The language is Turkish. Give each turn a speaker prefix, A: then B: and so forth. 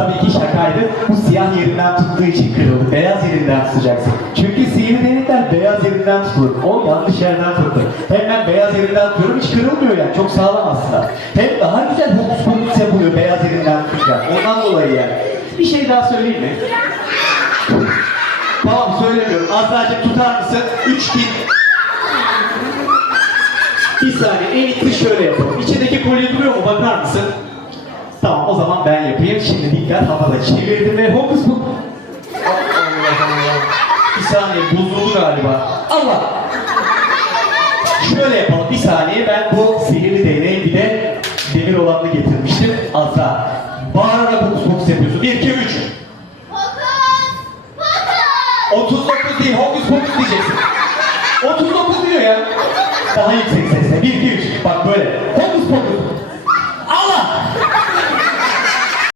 A: Tabii ki şakaydı. Bu siyah yerinden tuttuğu için kırıldı. Beyaz yerinden tutacaksın. Çünkü sihirli değnekler beyaz yerinden tutulur. O yanlış yerden tuttu. Hem ben beyaz yerinden tutuyorum hiç kırılmıyor yani. Çok sağlam aslında. Hem daha güzel hokus pokus yapılıyor beyaz yerinden tutunca. Ondan dolayı yani. Bir şey daha söyleyeyim mi? Tamam söylemiyorum. Azra'cığım tutar mısın? Üç bin. Bir saniye en iyisi şöyle yapalım. İçindeki kolye duruyor mu? Bakar mısın? Tamam o zaman ben yapayım. Şimdi dikkat havada çevirdim ve hokus pokus. Bir saniye bozuldu galiba. Allah! Şöyle yapalım. Bir saniye ben bu sihirli değneği bir de demir olanını getirmiştim. Azra. Bağırarak hokus pokus yapıyorsun. 1, 2, 3.
B: Fokus! Fokus!
A: 39 değil, hokus pokus diyeceksin. 39 diyor ya. Daha yüksek sesle. 1, 2, 3.